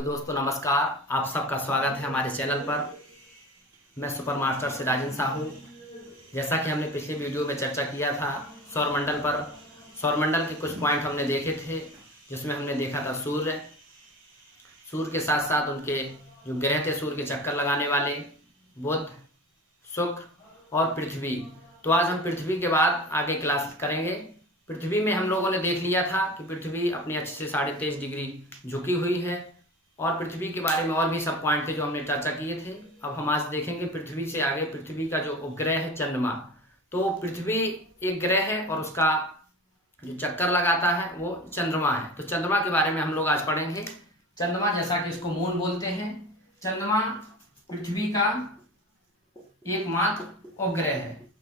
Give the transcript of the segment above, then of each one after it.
तो दोस्तों नमस्कार, आप सबका स्वागत है हमारे चैनल पर। मैं सुपर मास्टर सिराजुद्दीन साहू। जैसा कि हमने पिछले वीडियो में चर्चा किया था सौरमंडल पर, सौरमंडल के कुछ पॉइंट हमने देखे थे, जिसमें हमने देखा था सूर्य के साथ साथ उनके जो ग्रह थे सूर्य के चक्कर लगाने वाले, बुध, शुक्र और पृथ्वी। तो आज हम पृथ्वी के बाद आगे क्लास करेंगे। पृथ्वी में हम लोगों ने देख लिया था कि पृथ्वी अपने अक्ष से 23.5 डिग्री झुकी हुई है, और पृथ्वी के बारे में और भी सब पॉइंट थे जो हमने चर्चा किए थे। अब हम आज देखेंगे पृथ्वी से आगे पृथ्वी का जो उपग्रह है चंद्रमा। तो पृथ्वी एक ग्रह है और उसका जो चक्कर लगाता है वो चंद्रमा है। तो चंद्रमा के बारे में हम लोग आज पढ़ेंगे। चंद्रमा, जैसा कि इसको मून बोलते हैं, चंद्रमा पृथ्वी का एकमात्र उपग्रह है।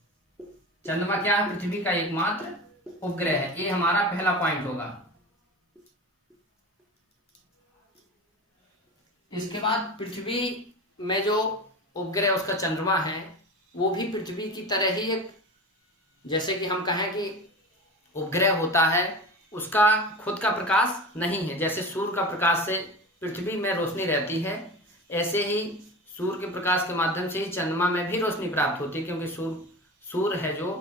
चंद्रमा क्या है? पृथ्वी का एकमात्र उपग्रह है। ये हमारा पहला पॉइंट होगा। इसके बाद पृथ्वी में जो उपग्रह उसका चंद्रमा है, वो भी पृथ्वी की तरह ही एक, जैसे कि हम कहें कि उपग्रह होता है, उसका खुद का प्रकाश नहीं है। जैसे सूर्य का प्रकाश से पृथ्वी में रोशनी रहती है, ऐसे ही सूर्य के प्रकाश के माध्यम से ही चंद्रमा में भी रोशनी प्राप्त होती है, क्योंकि सूर्य है जो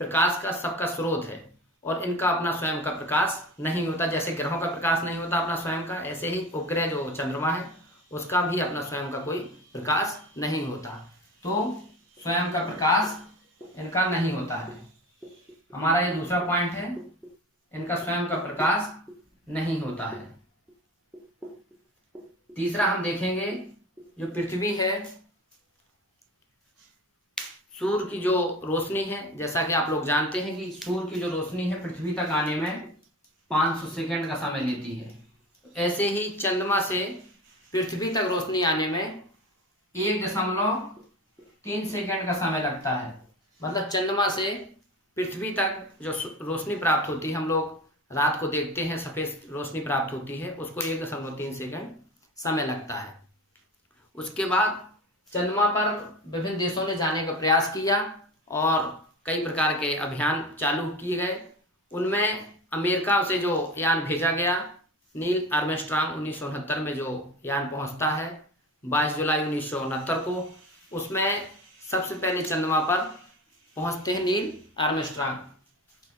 प्रकाश का सबका स्रोत है, और इनका अपना स्वयं का प्रकाश नहीं होता। जैसे ग्रहों का प्रकाश नहीं होता अपना स्वयं का, ऐसे ही उपग्रह जो चंद्रमा है उसका भी अपना स्वयं का कोई प्रकाश नहीं होता। तो स्वयं का प्रकाश इनका नहीं होता है। हमारा ये दूसरा पॉइंट है, इनका स्वयं का प्रकाश नहीं होता है। तीसरा हम देखेंगे, जो पृथ्वी है, सूर्य की जो रोशनी है, जैसा कि आप लोग जानते हैं कि सूर्य की जो रोशनी है पृथ्वी तक आने में 500 सेकंड का समय लेती है। ऐसे ही चंद्रमा से पृथ्वी तक रोशनी आने में 1.3 सेकंड का समय लगता है। मतलब चंद्रमा से पृथ्वी तक जो रोशनी प्राप्त होती है, हम लोग रात को देखते हैं सफेद रोशनी प्राप्त होती है, उसको 1.3 सेकंड समय लगता है। उसके बाद चंद्रमा पर विभिन्न देशों ने जाने का प्रयास किया और कई प्रकार के अभियान चालू किए गए। उनमें अमेरिका से जो यान भेजा गया, नील आर्मस्ट्रांग 1969 में जो यान पहुंचता है 22 जुलाई 1969 को, उसमें सबसे पहले चंद्रमा पर पहुंचते हैं नील आर्मस्ट्रांग।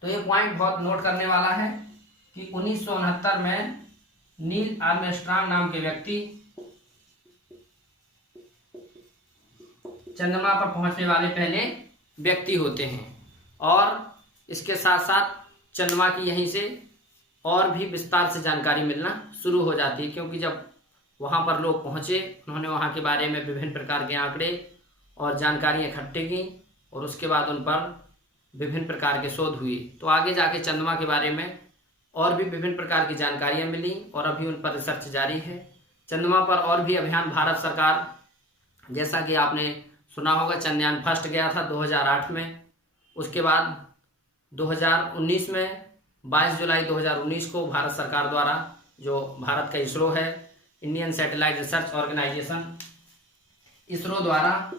तो ये पॉइंट बहुत नोट करने वाला है कि 1969 में नील आर्मस्ट्रांग नाम के व्यक्ति चंद्रमा पर पहुंचने वाले पहले व्यक्ति होते हैं। और इसके साथ साथ चंद्रमा की यहीं से और भी विस्तार से जानकारी मिलना शुरू हो जाती है, क्योंकि जब वहां पर लोग पहुंचे, उन्होंने वहां के बारे में विभिन्न प्रकार के आंकड़े और जानकारियां इकट्ठी की, और उसके बाद उन पर विभिन्न प्रकार के शोध हुए। तो आगे जाके चंद्रमा के बारे में और भी विभिन्न प्रकार की जानकारियां मिली, और अभी उन पर रिसर्च जारी है। चंद्रमा पर और भी अभियान भारत सरकार, जैसा कि आपने सुना होगा, चंद्रयान फर्स्ट गया था 2008 में। उसके बाद 2019 में 22 जुलाई 2019 को भारत सरकार द्वारा, जो भारत का इसरो है, Indian satellite research organisation, ISRO द्वारा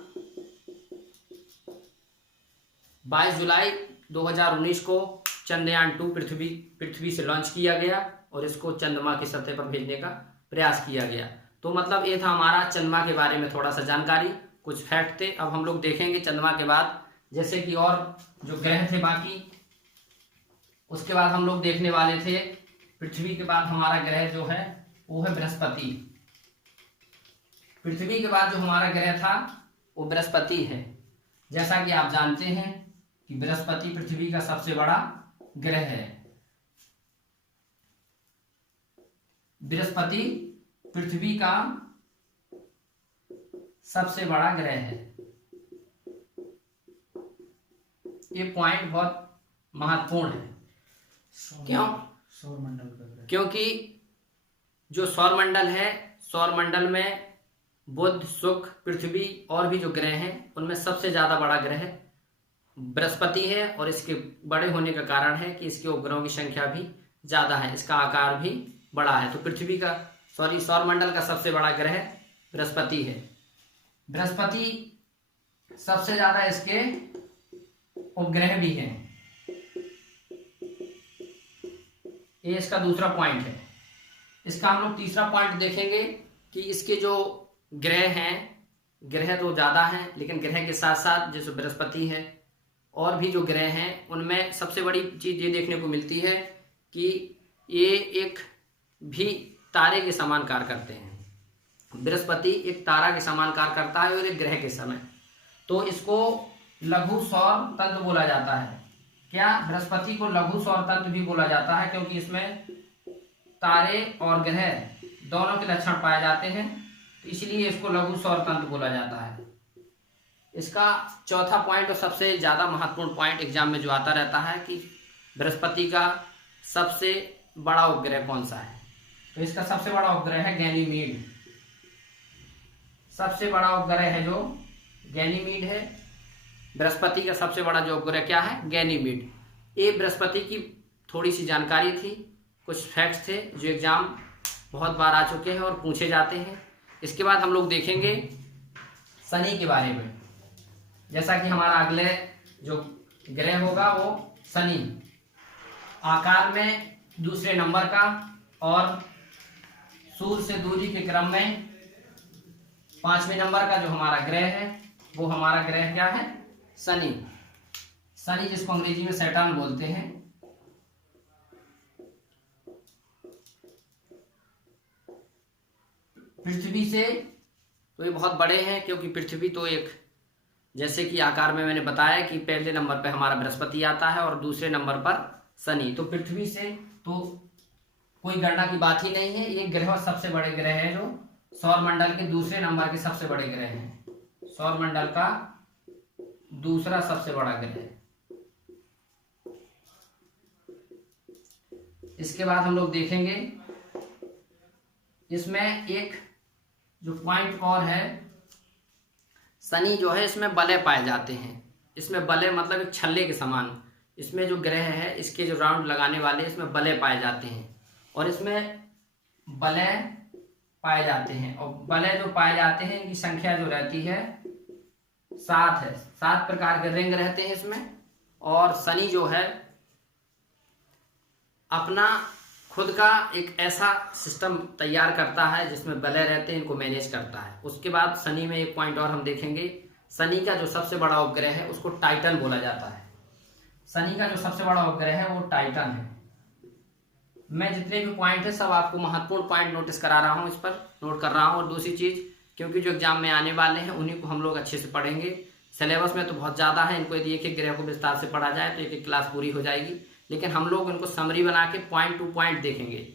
22 जुलाई 2019 को चंद्रयान 2 पृथ्वी से लॉन्च किया गया, और इसको चंद्रमा की सतह पर भेजने का प्रयास किया गया। तो मतलब ये था हमारा चंद्रमा के बारे में थोड़ा सा जानकारी, कुछ फैक्ट थे। अब हम लोग देखेंगे चंद्रमा के बाद, जैसे कि और जो ग्रह थे बाकी, उसके बाद हम लोग देखने वाले थे पृथ्वी के बाद हमारा ग्रह जो है वो है बृहस्पति। पृथ्वी के बाद जो हमारा ग्रह था वो बृहस्पति है। जैसा कि आप जानते हैं कि बृहस्पति पृथ्वी का सबसे बड़ा ग्रह है। बृहस्पति पृथ्वी का सबसे बड़ा ग्रह है। ये पॉइंट बहुत महत्वपूर्ण है। क्यों? सौरमंडल का ग्रह, क्योंकि जो सौरमंडल है, सौरमंडल में बुध, शुक्र, पृथ्वी और भी जो ग्रह हैं, उनमें सबसे ज्यादा बड़ा ग्रह बृहस्पति है। और इसके बड़े होने का कारण है कि इसके उपग्रहों की संख्या भी ज्यादा है, इसका आकार भी बड़ा है। तो सौरमंडल का सबसे बड़ा ग्रह बृहस्पति है। बृहस्पति सबसे ज्यादा इसके उपग्रह भी हैं। ये इसका दूसरा पॉइंट है। इसका हम लोग तीसरा पॉइंट देखेंगे कि इसके जो ग्रह हैं, ग्रह तो ज़्यादा हैं, लेकिन ग्रह के साथ साथ जैसे बृहस्पति है और भी जो ग्रह हैं उनमें सबसे बड़ी चीज़ ये देखने को मिलती है कि ये एक भी तारे के समान कार्य करते हैं। बृहस्पति एक तारा के समान कार्य करता है और एक ग्रह के समय, तो इसको लघु सौर तंत्र बोला जाता है। क्या बृहस्पति को लघु सौर तंत्र भी बोला जाता है, क्योंकि इसमें तारे और ग्रह दोनों के लक्षण पाए जाते हैं, तो इसलिए इसको लघु सौर तंत्र बोला जाता है। इसका चौथा पॉइंट और सबसे ज़्यादा महत्वपूर्ण पॉइंट एग्जाम में जो आता रहता है कि बृहस्पति का सबसे बड़ा उपग्रह कौन सा है, तो इसका सबसे बड़ा उपग्रह है गैनीमीड। सबसे बड़ा उपग्रह है जो गैनीमीड है। बृहस्पति का सबसे बड़ा जो उपग्रह क्या है, गैनीमीड। ये बृहस्पति की थोड़ी सी जानकारी थी, कुछ फैक्ट्स थे जो एग्जाम बहुत बार आ चुके हैं और पूछे जाते हैं। इसके बाद हम लोग देखेंगे शनि के बारे में। जैसा कि हमारा अगले जो ग्रह होगा वो शनि, आकार में दूसरे नंबर का और सूर्य से दूरी के क्रम में 5वें नंबर का जो हमारा ग्रह है वो हमारा ग्रह क्या है, शनि। शनि जिसको अंग्रेजी में सैटर्न बोलते हैं। पृथ्वी से तो ये बहुत बड़े हैं, क्योंकि पृथ्वी तो एक, जैसे कि आकार में मैंने बताया कि पहले नंबर पे हमारा बृहस्पति आता है और दूसरे नंबर पर शनि, तो पृथ्वी से तो कोई गणना की बात ही नहीं है। ये ग्रह सबसे बड़े ग्रह है जो सौर मंडल के दूसरे नंबर के सबसे बड़े ग्रह हैं। सौर मंडल का दूसरा सबसे बड़ा ग्रह। इसके बाद हम लोग देखेंगे इसमें एक जो पॉइंट और है, शनि जो है इसमें वलय पाए जाते हैं। इसमें वलय मतलब एक छल्ले के समान, इसमें जो ग्रह है इसके जो राउंड लगाने वाले इसमें वलय पाए जाते हैं और इसमें वलय पाए जाते हैं। और वलय जो पाए जाते हैं इनकी संख्या जो रहती है 7 है। 7 प्रकार के रिंग रहते हैं इसमें। और शनि जो है अपना खुद का एक ऐसा सिस्टम तैयार करता है जिसमें वलय रहते हैं, इनको मैनेज करता है। उसके बाद शनि में एक पॉइंट और हम देखेंगे, शनि का जो सबसे बड़ा उपग्रह है उसको टाइटन बोला जाता है। शनि का जो सबसे बड़ा उपग्रह है वो टाइटन है। मैं जितने भी पॉइंट है सब आपको महत्वपूर्ण पॉइंट नोटिस करा रहा हूँ, इस पर नोट कर रहा हूँ। और दूसरी चीज, क्योंकि जो एग्जाम में आने वाले हैं उन्हीं को हम लोग अच्छे से पढ़ेंगे। सिलेबस में तो बहुत ज़्यादा है, इनको यदि एक एक ग्रह को विस्तार से पढ़ा जाए तो एक एक क्लास पूरी हो जाएगी, लेकिन हम लोग इनको समरी बना के पॉइंट टू पॉइंट देखेंगे।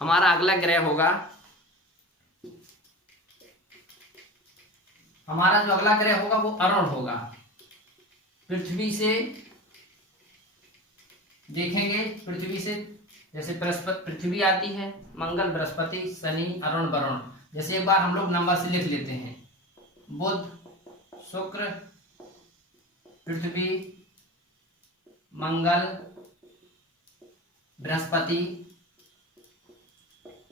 हमारा अगला ग्रह होगा, हमारा जो अगला ग्रह होगा वो अरुण होगा। पृथ्वी से देखेंगे, पृथ्वी से जैसे पृथ्वी आती है, मंगल, बृहस्पति, शनि, अरुण, वरुण। जैसे एक बार हम लोग नंबर से लिख लेते हैं, बुध, शुक्र, पृथ्वी, मंगल, बृहस्पति,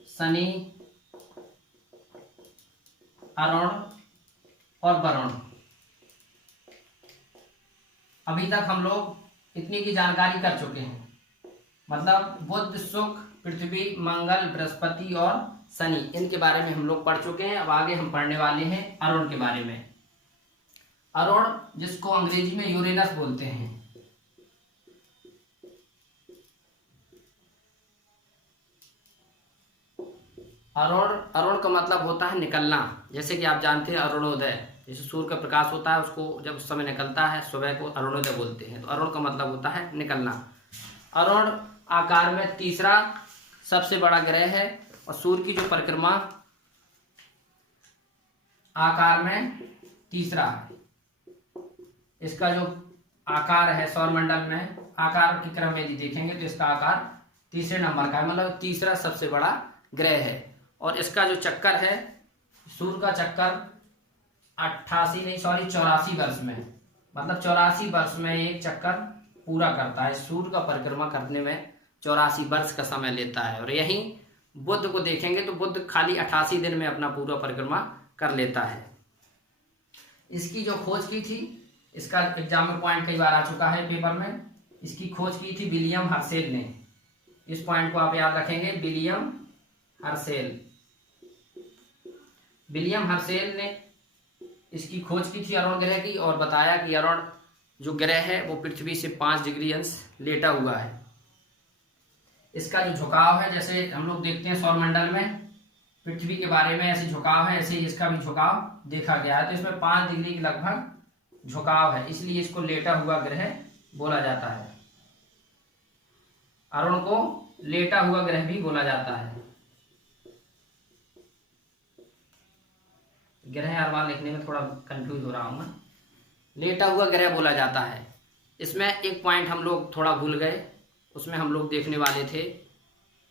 शनि, अरुण और वरुण। अभी तक हम लोग इतनी की जानकारी कर चुके हैं, मतलब बुध, शुक्र, पृथ्वी, मंगल, बृहस्पति और शनि, इनके बारे में हम लोग पढ़ चुके हैं। अब आगे हम पढ़ने वाले हैं अरुण के बारे में। अरुण जिसको अंग्रेजी में यूरेनस बोलते हैं। अरुण, अरुण का मतलब होता है निकलना। जैसे कि आप जानते हैं अरुणोदय, जैसे सूर्य का प्रकाश होता है उसको जब उस समय निकलता है सुबह को अरुणोदय बोलते हैं, तो अरुण का मतलब होता है निकलना। अरुण आकार में तीसरा सबसे बड़ा ग्रह है और सूर्य की जो परिक्रमा आकार में तीसरा है। इसका जो आकार है सौरमंडल में आकार के क्रम में यदि देखेंगे तो इसका आकार तीसरे नंबर का है, मतलब तीसरा सबसे बड़ा ग्रह है। और इसका जो चक्कर है, सूर्य का चक्कर 84 वर्ष में, मतलब 84 वर्ष में एक चक्कर पूरा करता है। सूर्य का परिक्रमा करने में 84 वर्ष का समय लेता है। और यहीं बुध को देखेंगे तो बुध खाली 88 दिन में अपना पूरा परिक्रमा कर लेता है। इसकी जो खोज की थी, इसका एग्जाम में पॉइंट कई बार आ चुका है पेपर में, इसकी खोज की थी विलियम हर्शेल ने। इस पॉइंट को आप याद रखेंगे, विलियम हर्शेल। विलियम हर्शेल ने इसकी खोज की थी अरुण ग्रह की, और बताया कि अरुण जो ग्रह है वो पृथ्वी से 5 डिग्री अंश लेटा हुआ है। इसका जो झुकाव है, जैसे हम लोग देखते हैं सौरमंडल में पृथ्वी के बारे में ऐसे झुकाव है, ऐसे ही इसका भी झुकाव देखा गया है। तो इसमें 5 डिग्री के लगभग झुकाव है, इसलिए इसको लेटा हुआ ग्रह बोला जाता है। अरुण को लेटा हुआ ग्रह भी बोला जाता है। ग्रह हर बार लिखने में थोड़ा कंफ्यूज हो रहा हूं मैं। लेटा हुआ ग्रह बोला जाता है। इसमें एक पॉइंट हम लोग थोड़ा भूल गए, उसमें हम लोग देखने वाले थे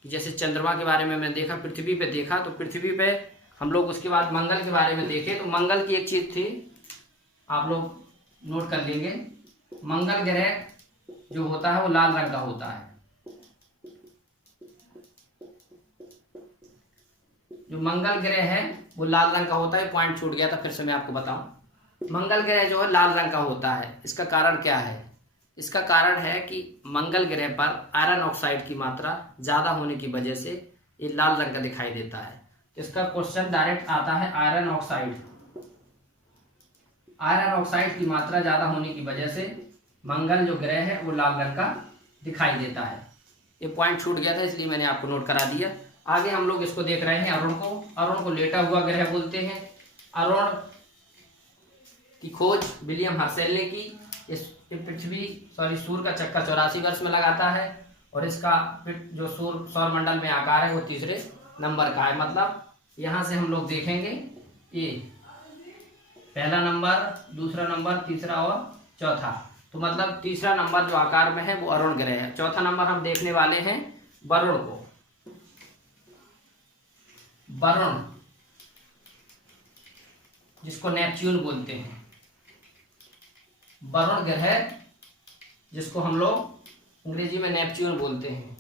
कि जैसे चंद्रमा के बारे में मैंने देखा, पृथ्वी पे देखा, तो पृथ्वी पे हम लोग उसके बाद मंगल के बारे में देखे। तो मंगल की एक चीज थी, आप लोग नोट कर लेंगे, मंगल ग्रह जो होता है वो लाल रंग का होता है। जो मंगल ग्रह है वो लाल रंग का होता है। पॉइंट छूट गया था, फिर से मैं आपको बताऊं। मंगल ग्रह जो है लाल रंग का होता है। इसका कारण क्या है? इसका कारण है कि मंगल ग्रह पर आयरन ऑक्साइड की मात्रा ज्यादा होने की वजह से ये लाल रंग का दिखाई देता है। इसका क्वेश्चन डायरेक्ट आता है आयरन ऑक्साइड। आयरन ऑक्साइड की मात्रा ज्यादा होने की वजह से मंगल जो ग्रह है वो लाल रंग का दिखाई देता है। ये पॉइंट छूट गया था, इसलिए मैंने आपको नोट करा दिया। आगे हम लोग इसको देख रहे हैं अरुण को। अरुण को लेटा हुआ ग्रह बोलते हैं। अरुण की खोज विलियम हर्शेल ने की। इस सूर्य का चक्कर 84 वर्ष में लगाता है, और इसका जो सौरमंडल में आकार है वो 3रे नंबर का है। मतलब यहां से हम लोग देखेंगे ये पहला नंबर, दूसरा नंबर, तीसरा और चौथा। तो मतलब तीसरा नंबर जो आकार में है वो अरुण ग्रह है। चौथा नंबर हम देखने वाले हैं वरुण को। वरुण जिसको नेपच्यून बोलते हैं, वरुण ग्रह जिसको हम लोग अंग्रेजी में नेपच्यून बोलते हैं।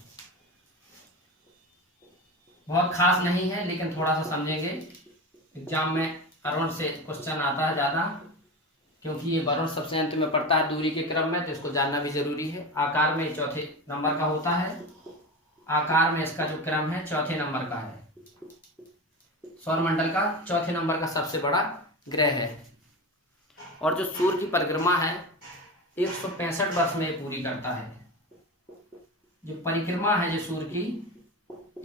बहुत खास नहीं है, लेकिन थोड़ा सा समझेंगे। एग्जाम में अरुण से क्वेश्चन आता है ज्यादा, क्योंकि ये वरुण सबसे अंत में पड़ता है दूरी के क्रम में, तो इसको जानना भी जरूरी है। आकार में 4थे नंबर का होता है। आकार में इसका जो क्रम है 4थे नंबर का है। सौरमंडल का 4थे नंबर का सबसे बड़ा ग्रह है। और जो सूर्य की परिक्रमा है 165 वर्ष में पूरी करता है। जो परिक्रमा है जो सूर्य की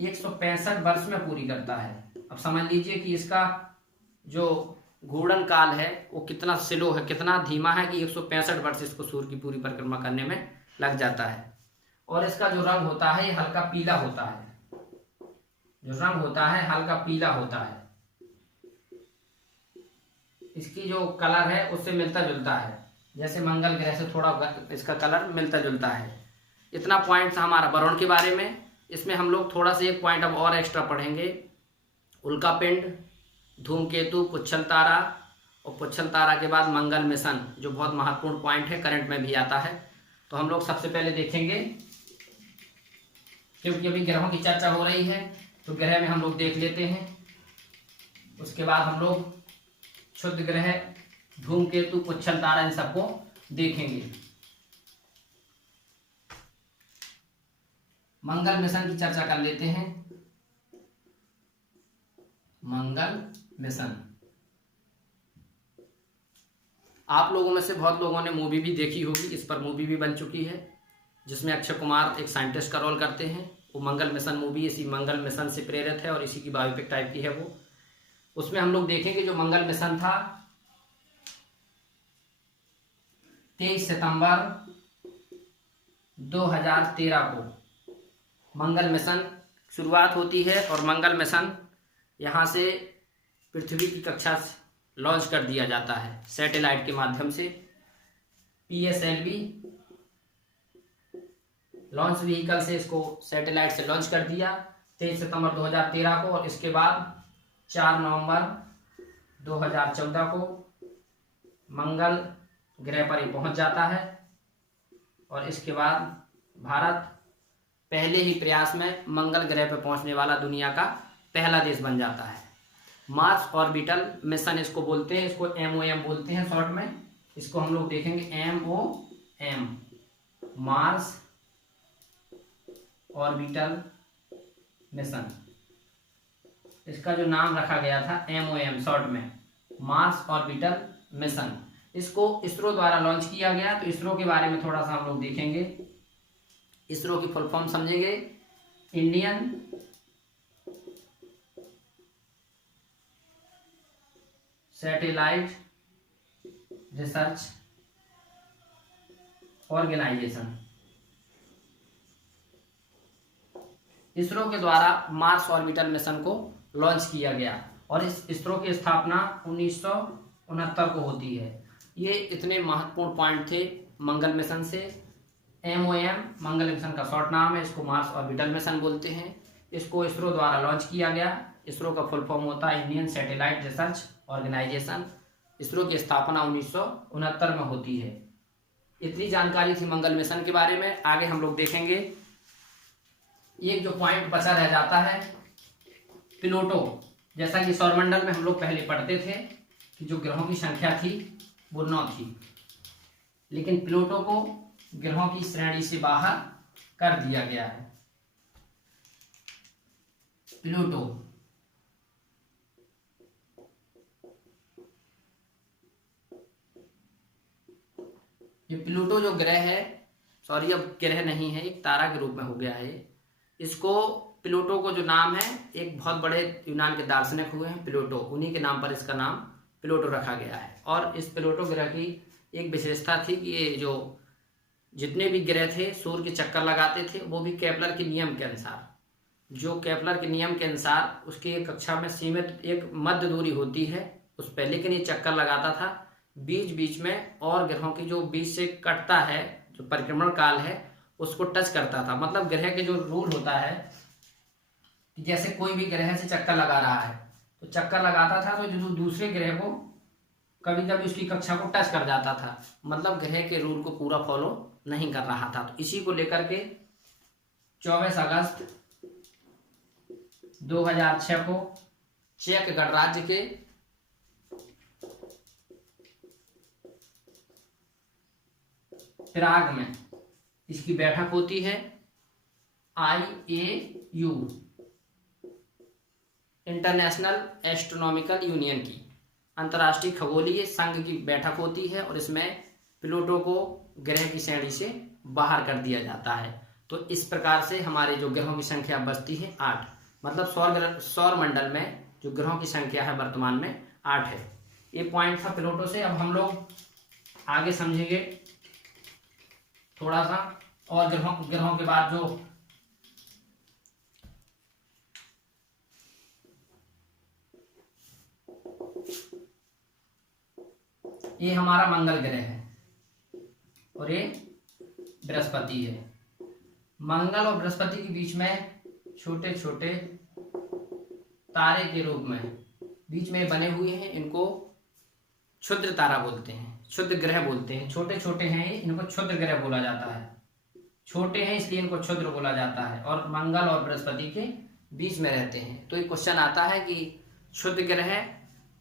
165 वर्ष में पूरी करता है। अब समझ लीजिए कि इसका जो घूर्णन काल है वो कितना स्लो है, कितना धीमा है कि 165 वर्ष इसको सूर्य की पूरी परिक्रमा करने में लग जाता है। और इसका जो रंग होता है ये हल्का पीला होता है। जो रंग होता है हल्का पीला होता है। इसकी जो कलर है उससे मिलता जुलता है, जैसे मंगल ग्रह से थोड़ा इसका कलर मिलता जुलता है। इतना पॉइंट था हमारा वरुण के बारे में। इसमें हम लोग थोड़ा सा एक पॉइंट अब और एक्स्ट्रा पढ़ेंगे। उल्कापिंड, धूमकेतु, पुच्छल तारा, और पुच्छल तारा के बाद मंगल मिशन, जो बहुत महत्वपूर्ण पॉइंट है, करंट में भी आता है। तो हम लोग सबसे पहले देखेंगे, क्योंकि अभी ग्रहों की चर्चा हो रही है तो ग्रह में हम लोग देख लेते हैं। उसके बाद हम लोग क्षुद्र ग्रह, धूमकेतु, पुच्छल तारा, इन सबको देखेंगे। मंगल मिशन की चर्चा कर लेते हैं। मंगल मिशन, आप लोगों में से बहुत लोगों ने मूवी भी देखी होगी। इस पर मूवी भी बन चुकी है, जिसमें अक्षय कुमार एक साइंटिस्ट का रोल करते हैं। वो मंगल मिशन मूवी इसी मंगल मिशन से प्रेरित है और इसी की बायोपिक टाइप की है वो। उसमें हम लोग देखेंगे जो मंगल मिशन था 23 सितंबर 2013 को मंगल मिशन शुरुआत होती है। और मंगल मिशन यहाँ से पृथ्वी की कक्षा से लॉन्च कर दिया जाता है सैटेलाइट के माध्यम से। PSLV लॉन्च व्हीकल से इसको सैटेलाइट से लॉन्च कर दिया 23 सितंबर 2013 को। और इसके बाद 4 नवंबर 2014 को मंगल ग्रह पर ही पहुंच जाता है। और इसके बाद भारत पहले ही प्रयास में मंगल ग्रह पर पहुंचने वाला दुनिया का पहला देश बन जाता है। मार्स ऑर्बिटल मिशन इसको बोलते हैं, इसको MOM बोलते हैं शॉर्ट में। इसको हम लोग देखेंगे MOM, मार्स ऑर्बिटल मिशन। इसका जो नाम रखा गया था MOM शॉर्ट में, मार्स ऑर्बिटल मिशन। इसको इसरो द्वारा लॉन्च किया गया। तो इसरो के बारे में थोड़ा सा हम लोग देखेंगे। इसरो की फुल फॉर्म समझेंगे, Indian satellite research organisation. ISRO के द्वारा मार्स ऑर्बिटल मिशन को लॉन्च किया गया और इस इसरो की स्थापना 1969 को होती है। ये इतने महत्वपूर्ण पॉइंट थे मंगल मिशन से। MOM मंगल मिशन का शॉर्ट नाम है, इसको मार्स ऑर्बिटल मिशन बोलते हैं। इसको इसरो द्वारा लॉन्च किया गया। इसरो का फुल फॉर्म होता है Indian satellite research organisation. ISRO की स्थापना 1969 में होती है। इतनी जानकारी थी मंगल मिशन के बारे में। आगे हम लोग देखेंगे। एक जो पॉइंट बचा रह जाता है प्लूटो। जैसा कि सौरमंडल में हम लोग पहले पढ़ते थे कि जो ग्रहों की संख्या थी वो 9 थी, लेकिन प्लूटो को ग्रहों की श्रेणी से बाहर कर दिया गया है। प्लूटो ये प्लूटो जो ग्रह है, सॉरी अब ग्रह नहीं है, एक तारा के रूप में हो गया है। इसको प्लूटो को जो नाम है, एक बहुत बड़े यूनान के दार्शनिक हुए हैं प्लूटो, उन्हीं के नाम पर इसका नाम प्लूटो रखा गया है। और इस प्लूटो ग्रह की एक विशेषता थी कि ये जो जितने भी ग्रह थे सूर्य के चक्कर लगाते थे, वो भी केपलर के नियम के अनुसार, जो केपलर के नियम के अनुसार उसकी एक कक्षा में सीमित एक मध्य दूरी होती है उस पर, लेकिन ये चक्कर लगाता था बीच बीच में, और ग्रहों की जो बीच से कटता है जो परिक्रमण काल है उसको टच करता था। मतलब ग्रह के जो रूल होता है कि जैसे कोई भी ग्रह से चक्कर लगा रहा है तो चक्कर लगाता था तो जो दूसरे ग्रह को कभी कभी उसकी कक्षा को टच कर जाता था, मतलब ग्रह के रूल को पूरा फॉलो नहीं कर रहा था। तो इसी को लेकर के 24 अगस्त 2006 को चेक गणराज्य के प्राग में इसकी बैठक होती है। IAU इंटरनेशनल एस्ट्रोनॉमिकल यूनियन की, अंतर्राष्ट्रीय खगोलीय संघ की बैठक होती है और इसमें प्लूटो को ग्रह की श्रेणी से बाहर कर दिया जाता है। तो इस प्रकार से हमारे जो ग्रहों की संख्या बचती है 8, मतलब सौर मंडल में जो ग्रहों की संख्या है वर्तमान में 8 है। ये पॉइंट था प्लूटो से। अब हम लोग आगे समझेंगे थोड़ा सा और ग्रहों के बाद जो ये हमारा मंगल ग्रह है और ये बृहस्पति है। मंगल और बृहस्पति के बीच में छोटे छोटे तारे के रूप में बीच में बने हुए हैं, इनको क्षुद्र तारा बोलते हैं, क्षुद्र ग्रह बोलते हैं। छोटे छोटे हैं ये, इनको क्षुद्र ग्रह बोला जाता है। छोटे हैं इसलिए इनको क्षुद्र बोला जाता है और मंगल और बृहस्पति के बीच में रहते हैं। तो ये क्वेश्चन आता है कि क्षुद्र ग्रह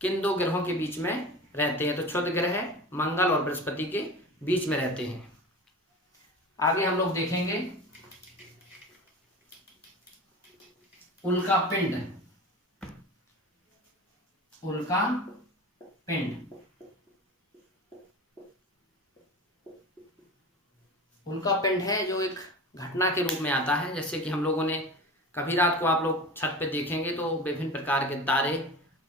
किन दो ग्रहों के बीच में रहते हैं? तो क्षुद्र ग्रह मंगल और बृहस्पति के बीच में रहते हैं। आगे हम लोग देखेंगे उल्का पिंड। उल्का पिंड, उल्का पिंड है जो एक घटना के रूप में आता है। जैसे कि हम लोगों ने कभी रात को आप लोग छत पे देखेंगे तो विभिन्न प्रकार के तारे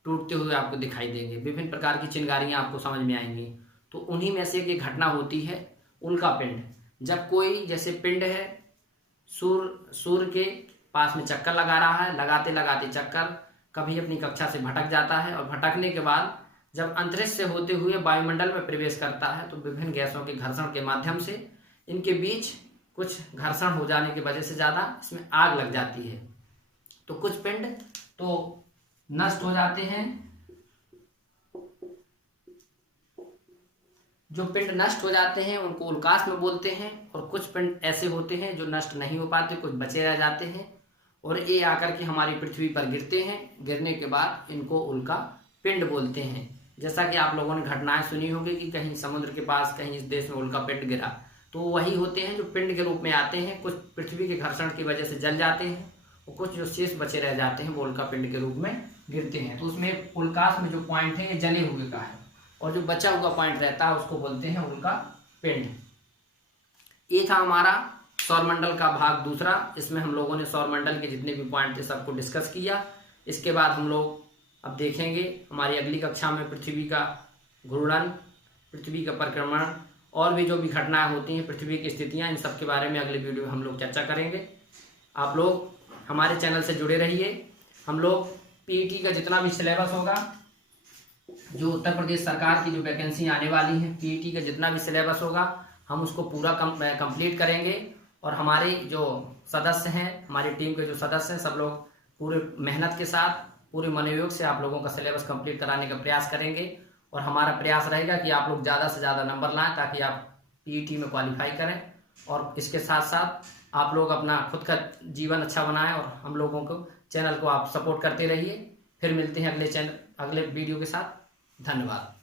टूटते हुए आपको दिखाई देंगे, विभिन्न प्रकार की चिंगारियां आपको समझ में आएंगी। तो उन्हीं में से एक घटना होती है उल्का पिंड। जब कोई जैसे पिंड है सूर्य के पास में चक्कर लगा रहा है, लगाते लगाते चक्कर कभी अपनी कक्षा से भटक जाता है और भटकने के बाद जब अंतरिक्ष से होते हुए वायुमंडल में प्रवेश करता है तो विभिन्न गैसों के घर्षण के माध्यम से इनके बीच कुछ घर्षण हो जाने की वजह से ज़्यादा इसमें आग लग जाती है। तो कुछ पिंड तो नष्ट हो जाते हैं। जो पिंड नष्ट हो जाते हैं उनको उल्काश में बोलते हैं, और कुछ पिंड ऐसे होते हैं जो नष्ट नहीं हो पाते, कुछ बचे रह जाते हैं और ये आकर के हमारी पृथ्वी पर गिरते हैं। गिरने के बाद इनको उल्का पिंड बोलते हैं। जैसा कि आप लोगों ने घटनाएं सुनी होगी कि कहीं समुद्र के पास कहीं इस देश में उल्का पिंड गिरा, तो वही होते हैं जो पिंड के रूप में आते हैं। कुछ पृथ्वी के घर्षण की वजह से जल जाते हैं और कुछ जो शेष बचे रह जाते हैं वो उल्का पिंड के रूप में गिरते हैं। तो उसमें उल्काश में जो पॉइंट है ये जले हुए का है, और जो बचा हुआ पॉइंट रहता है उसको बोलते हैं उल्का पिंड। ये था हमारा सौरमंडल का भाग दूसरा। इसमें हम लोगों ने सौरमंडल के जितने भी पॉइंट थे सबको डिस्कस किया। इसके बाद हम लोग अब देखेंगे हमारी अगली कक्षा में पृथ्वी का घूर्णन, पृथ्वी का परिक्रमण और भी जो भी घटनाएं होती हैं, पृथ्वी की स्थितियां, इन सब के बारे में अगले वीडियो में हम लोग चर्चा करेंगे। आप लोग हमारे चैनल से जुड़े रहिए। हम लोग पीईटी का जितना भी सिलेबस होगा, जो उत्तर प्रदेश सरकार की जो वैकेंसी आने वाली है, पीईटी का जितना भी सिलेबस होगा हम उसको पूरा कंप्लीट करेंगे। और हमारे जो सदस्य हैं, हमारी टीम के जो सदस्य हैं, सब लोग पूरे मेहनत के साथ, पूरे मनोयोग से आप लोगों का सिलेबस कंप्लीट कराने का प्रयास करेंगे। और हमारा प्रयास रहेगा कि आप लोग ज़्यादा से ज़्यादा नंबर लाएं ताकि आप पीईटी में क्वालिफाई करें। और इसके साथ साथ आप लोग अपना खुद का जीवन अच्छा बनाएं और हम लोगों को चैनल को आप सपोर्ट करते रहिए। फिर मिलते हैं अगले वीडियो के साथ। धन्यवाद।